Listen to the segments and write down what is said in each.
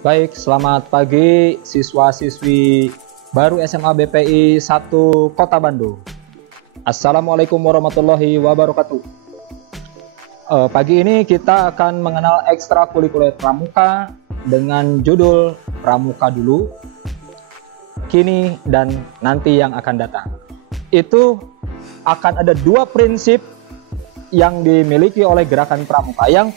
Baik, selamat pagi siswa-siswi baru SMA BPI 1 Kota Bandung. Assalamualaikum warahmatullahi wabarakatuh. Pagi ini kita akan mengenal ekstrakurikuler pramuka dengan judul Pramuka Dulu, Kini, dan Nanti yang akan datang. Itu akan ada dua prinsip yang dimiliki oleh gerakan pramuka. Yang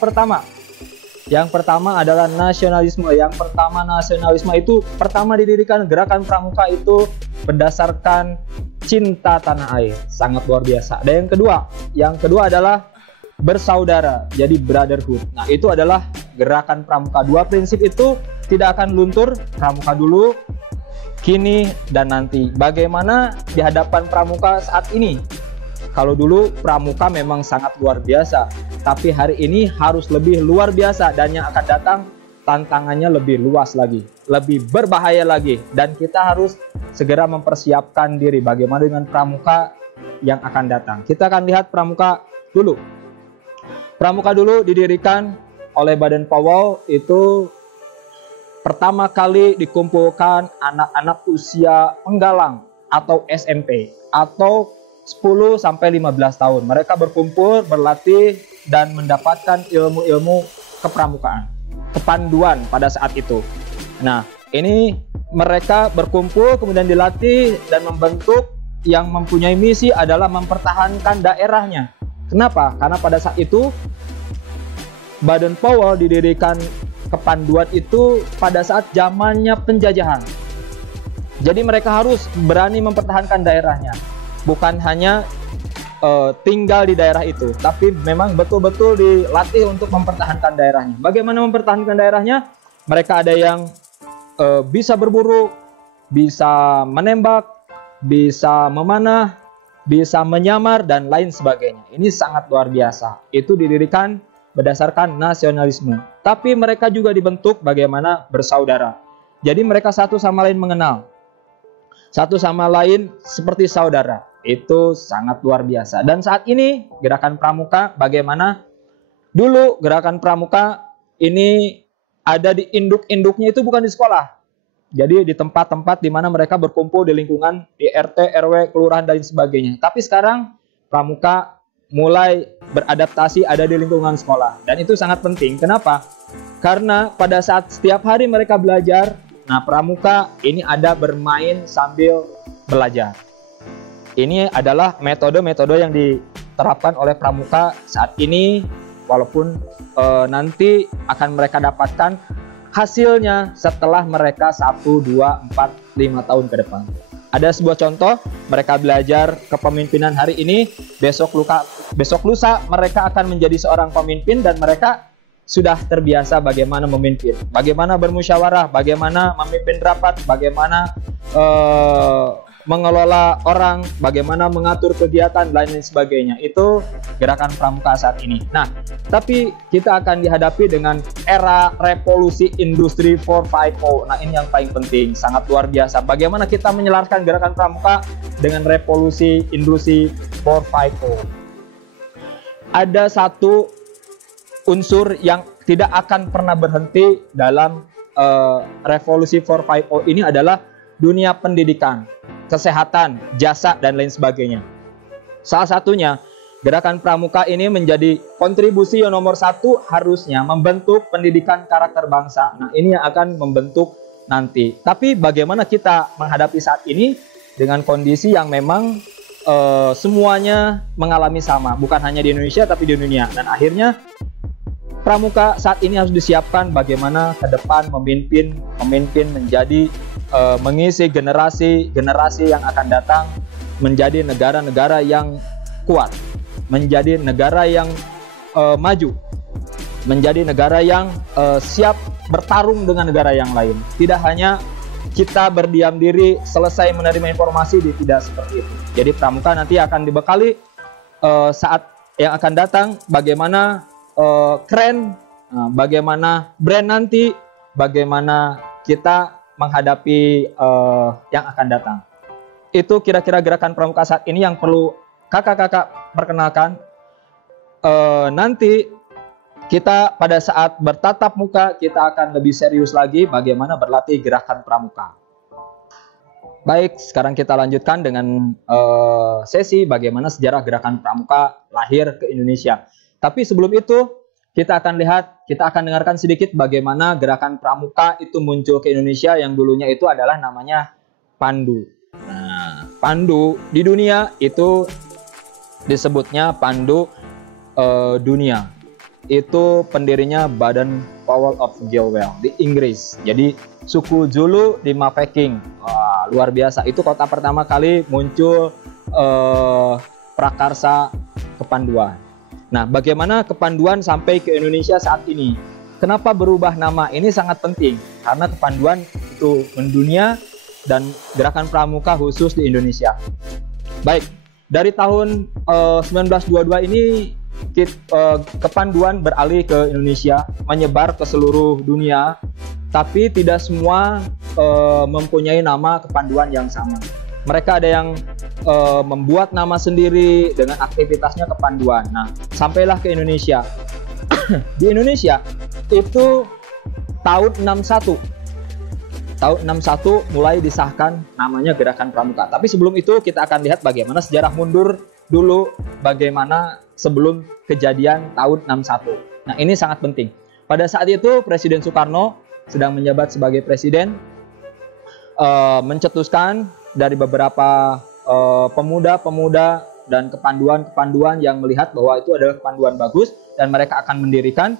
pertama adalah nasionalisme. Yang pertama, nasionalisme itu pertama didirikan gerakan pramuka itu berdasarkan cinta tanah air. Sangat luar biasa. Dan yang kedua adalah bersaudara, jadi brotherhood. Nah, itu adalah gerakan pramuka. Dua prinsip itu tidak akan luntur. Pramuka dulu, kini, dan nanti. Bagaimana di hadapan pramuka saat ini? Kalau dulu pramuka memang sangat luar biasa, tapi hari ini harus lebih luar biasa, dan yang akan datang tantangannya lebih luas lagi, lebih berbahaya lagi, dan kita harus segera mempersiapkan diri. Bagaimana dengan pramuka yang akan datang? Kita akan lihat pramuka dulu. Pramuka dulu didirikan oleh Baden Powell, itu pertama kali dikumpulkan anak-anak usia penggalang atau SMP atau 10 sampai 15 tahun. Mereka berkumpul, berlatih, dan mendapatkan ilmu-ilmu kepramukaan, kepanduan pada saat itu. Nah, ini mereka berkumpul, kemudian dilatih dan membentuk, yang mempunyai misi adalah mempertahankan daerahnya. Kenapa? Karena pada saat itu Baden Powell didirikan kepanduan itu pada saat zamannya penjajahan. Jadi mereka harus berani mempertahankan daerahnya. Bukan hanya tinggal di daerah itu, tapi memang betul-betul dilatih untuk mempertahankan daerahnya. Bagaimana mempertahankan daerahnya? Mereka ada yang bisa berburu, bisa menembak, bisa memanah, bisa menyamar, dan lain sebagainya. Ini sangat luar biasa. Itu didirikan berdasarkan nasionalisme. Tapi mereka juga dibentuk bagaimana bersaudara. Jadi mereka satu sama lain mengenal. Satu sama lain seperti saudara. Itu sangat luar biasa. Dan saat ini gerakan pramuka bagaimana? Dulu gerakan pramuka ini ada di induk-induknya, itu bukan di sekolah. Jadi di tempat-tempat di mana mereka berkumpul di lingkungan, di RT, RW, kelurahan, dan sebagainya. Tapi sekarang pramuka mulai beradaptasi ada di lingkungan sekolah. Dan itu sangat penting. Kenapa? Karena pada saat setiap hari mereka belajar, nah pramuka ini ada bermain sambil belajar. Ini adalah metode-metode yang diterapkan oleh pramuka saat ini, walaupun nanti akan mereka dapatkan hasilnya setelah mereka 1, 2, 4, 5 tahun ke depan. Ada sebuah contoh, mereka belajar kepemimpinan hari ini, besok lusa mereka akan menjadi seorang pemimpin, dan mereka sudah terbiasa bagaimana memimpin, bagaimana bermusyawarah, bagaimana memimpin rapat, bagaimana mengelola orang, bagaimana mengatur kegiatan, dan lain sebagainya. Itu gerakan pramuka saat ini. Nah, tapi kita akan dihadapi dengan era revolusi industri 4.0. Nah, ini yang paling penting, sangat luar biasa. Bagaimana kita menyelaraskan gerakan pramuka dengan revolusi industri 4.0. Ada satu unsur yang tidak akan pernah berhenti dalam revolusi 4.0 ini adalah dunia pendidikan, kesehatan, jasa, dan lain sebagainya. Salah satunya, gerakan pramuka ini menjadi kontribusi yang nomor 1 harusnya membentuk pendidikan karakter bangsa. Nah, ini yang akan membentuk nanti. Tapi bagaimana kita menghadapi saat ini dengan kondisi yang memang semuanya mengalami sama, bukan hanya di Indonesia tapi di dunia. Dan akhirnya pramuka saat ini harus disiapkan bagaimana ke depan memimpin menjadi mengisi generasi yang akan datang, menjadi negara-negara yang kuat, menjadi negara yang maju, menjadi negara yang siap bertarung dengan negara yang lain. Tidak hanya kita berdiam diri selesai menerima informasi, tidak seperti itu. Jadi pramuka nanti akan dibekali saat yang akan datang bagaimana keren, bagaimana brand nanti, bagaimana kita menghadapi yang akan datang. Itu kira-kira gerakan pramuka saat ini yang perlu kakak-kakak perkenalkan. Nanti kita pada saat bertatap muka, kita akan lebih serius lagi bagaimana berlatih gerakan pramuka. Baik, sekarang kita lanjutkan dengan sesi bagaimana sejarah gerakan pramuka lahir ke Indonesia. Tapi sebelum itu, kita akan dengarkan sedikit bagaimana gerakan pramuka itu muncul ke Indonesia yang dulunya itu adalah namanya Pandu. Nah, Pandu di dunia itu disebutnya Pandu dunia. Itu pendirinya Baden Powell of Gilwell di Inggris. Jadi suku Zulu di Mafeking. Wah, luar biasa. Itu kota pertama kali muncul prakarsa kepanduan. Nah, bagaimana kepanduan sampai ke Indonesia saat ini? Kenapa berubah nama? Ini sangat penting karena kepanduan itu mendunia dan gerakan pramuka khusus di Indonesia. Baik, dari tahun 1922 ini kepanduan beralih ke Indonesia, menyebar ke seluruh dunia, tapi tidak semua mempunyai nama kepanduan yang sama. Mereka ada yang membuat nama sendiri dengan aktivitasnya kepanduan. Nah, sampailah ke Indonesia. Di Indonesia itu tahun 61 mulai disahkan namanya Gerakan Pramuka. Tapi sebelum itu kita akan lihat bagaimana sejarah mundur dulu, bagaimana sebelum kejadian tahun 61. Nah, ini sangat penting. Pada saat itu Presiden Soekarno sedang menjabat sebagai presiden, mencetuskan dari beberapa pemuda-pemuda dan kepanduan yang melihat bahwa itu adalah kepanduan bagus dan mereka akan mendirikan,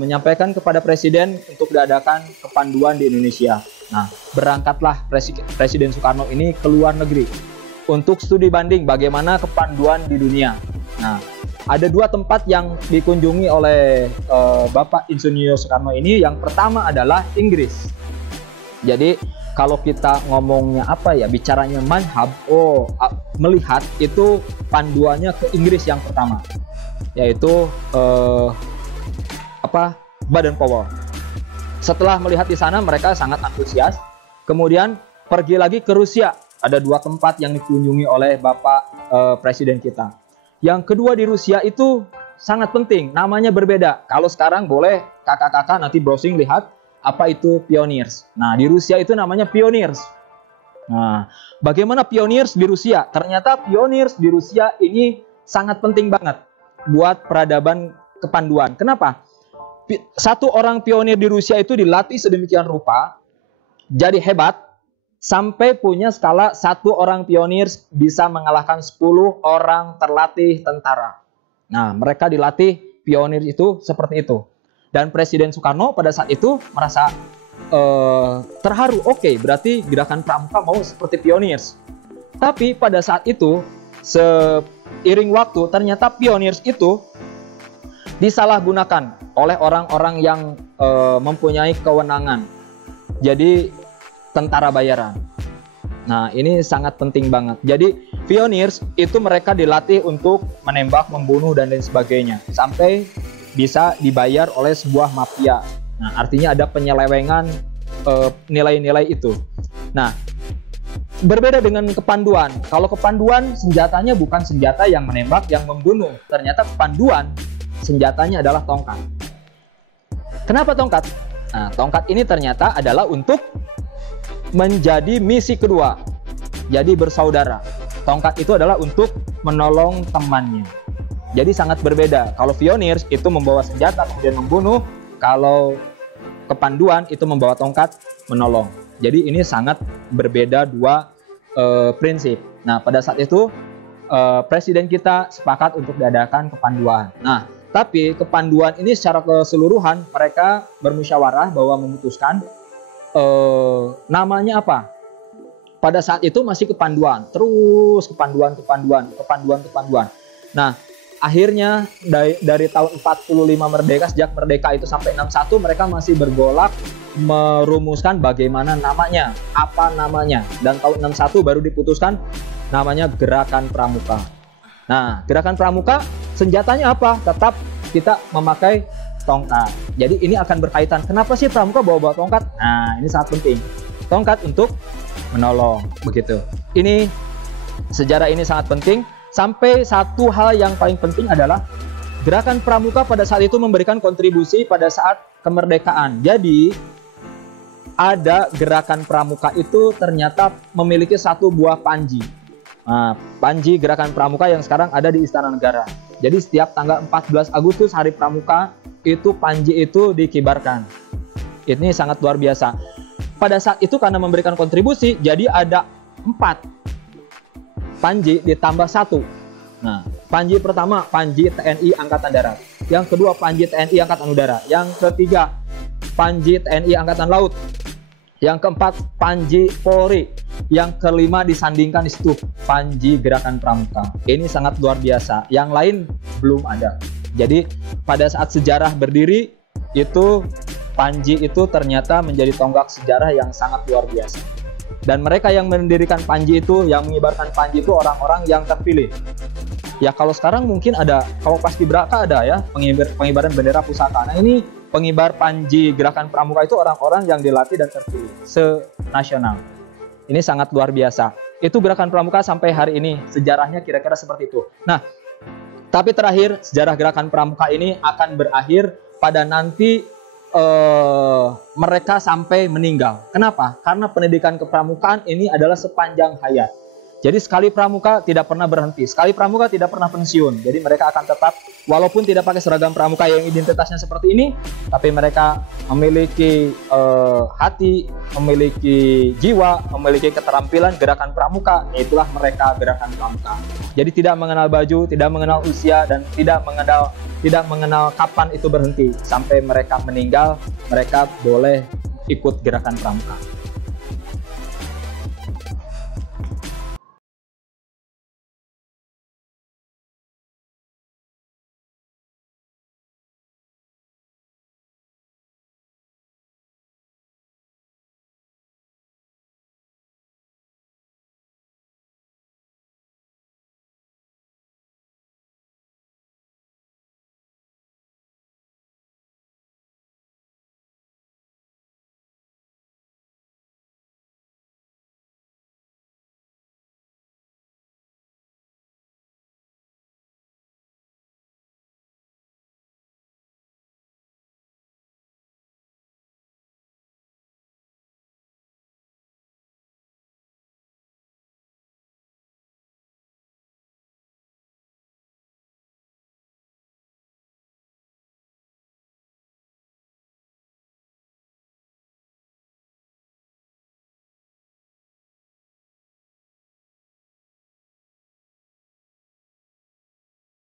menyampaikan kepada presiden untuk diadakan kepanduan di Indonesia. Nah, berangkatlah Presiden Soekarno ini ke luar negeri untuk studi banding bagaimana kepanduan di dunia. Nah, ada dua tempat yang dikunjungi oleh Bapak Insinyur Soekarno ini. Yang pertama adalah Inggris. Jadi kalau kita ngomongnya bicaranya manhab, melihat itu panduannya ke Inggris yang pertama, yaitu Baden Powell. Setelah melihat di sana mereka sangat antusias. Kemudian pergi lagi ke Rusia. Ada dua tempat yang dikunjungi oleh Bapak Presiden kita. Yang kedua di Rusia itu sangat penting, namanya berbeda. Kalau sekarang boleh kakak-kakak nanti browsing lihat apa itu Pioneers. Nah, di Rusia itu namanya Pioneers. Nah, bagaimana Pioneers di Rusia? Ternyata Pioneers di Rusia ini sangat penting banget buat peradaban kepanduan. Kenapa? Satu orang pionir di Rusia itu dilatih sedemikian rupa, jadi hebat, sampai punya skala satu orang pionir bisa mengalahkan 10 orang terlatih tentara. Nah, mereka dilatih pionir itu seperti itu. Dan Presiden Soekarno pada saat itu merasa terharu. Oke, berarti gerakan pramuka mau seperti pioneers. Tapi pada saat itu, seiring waktu, ternyata pioneers itu disalahgunakan oleh orang-orang yang mempunyai kewenangan. Jadi tentara bayaran. Nah, ini sangat penting banget. Jadi pioneers itu mereka dilatih untuk menembak, membunuh dan lain sebagainya sampai bisa dibayar oleh sebuah mafia. Nah, artinya ada penyelewengan nilai-nilai itu. Nah, berbeda dengan kepanduan. Kalau kepanduan senjatanya bukan senjata yang menembak, yang membunuh. Ternyata kepanduan senjatanya adalah tongkat. Kenapa tongkat? Nah, tongkat ini ternyata adalah untuk menjadi misi kedua. Jadi bersaudara. Tongkat itu adalah untuk menolong temannya. Jadi sangat berbeda. Kalau pioneers itu membawa senjata kemudian membunuh. Kalau kepanduan itu membawa tongkat menolong. Jadi ini sangat berbeda dua prinsip. Nah, pada saat itu presiden kita sepakat untuk diadakan kepanduan. Nah, tapi kepanduan ini secara keseluruhan mereka bermusyawarah bahwa memutuskan namanya apa. Pada saat itu masih kepanduan, terus kepanduan. Nah, akhirnya dari tahun 45 merdeka, sejak merdeka itu sampai 61 mereka masih bergolak merumuskan bagaimana namanya, apa namanya. Dan tahun 61 baru diputuskan namanya Gerakan Pramuka. Nah, Gerakan Pramuka senjatanya apa? Tetap kita memakai tongkat. Jadi ini akan berkaitan. Kenapa sih pramuka bawa tongkat? Nah, ini sangat penting. Tongkat untuk menolong, begitu. Ini sejarah ini sangat penting. Sampai satu hal yang paling penting adalah Gerakan Pramuka pada saat itu memberikan kontribusi pada saat kemerdekaan. Jadi ada gerakan Pramuka itu ternyata memiliki satu buah panji. Nah, panji gerakan Pramuka yang sekarang ada di Istana Negara. Jadi setiap tanggal 14 Agustus hari Pramuka itu panji itu dikibarkan. Ini sangat luar biasa. Pada saat itu karena memberikan kontribusi, jadi ada 4 panji ditambah 1. Nah, panji pertama panji TNI Angkatan Darat. Yang kedua panji TNI Angkatan Udara. Yang ketiga panji TNI Angkatan Laut. Yang keempat panji Polri. Yang kelima disandingkan di situ panji gerakan Pramuka. Ini sangat luar biasa. Yang lain belum ada. Jadi pada saat sejarah berdiri itu panji itu ternyata menjadi tonggak sejarah yang sangat luar biasa. Dan mereka yang mendirikan panji itu, yang mengibarkan panji itu orang-orang yang terpilih. Ya kalau sekarang mungkin ada, kalau Paskibraka ada ya, pengibaran bendera pusaka. Nah ini pengibar panji gerakan Pramuka itu orang-orang yang dilatih dan terpilih se-nasional. Ini sangat luar biasa. Itu gerakan Pramuka sampai hari ini, sejarahnya kira-kira seperti itu. Nah, tapi terakhir sejarah gerakan Pramuka ini akan berakhir pada nanti mereka sampai meninggal. Kenapa? Karena pendidikan kepramukaan ini adalah sepanjang hayat. Jadi sekali pramuka tidak pernah berhenti, sekali pramuka tidak pernah pensiun. Jadi mereka akan tetap, walaupun tidak pakai seragam pramuka yang identitasnya seperti ini, tapi mereka memiliki hati, memiliki jiwa, memiliki keterampilan gerakan pramuka. Itulah mereka gerakan pramuka. Jadi tidak mengenal baju, tidak mengenal usia, dan tidak mengenal kapan itu berhenti. Sampai mereka meninggal, mereka boleh ikut gerakan pramuka.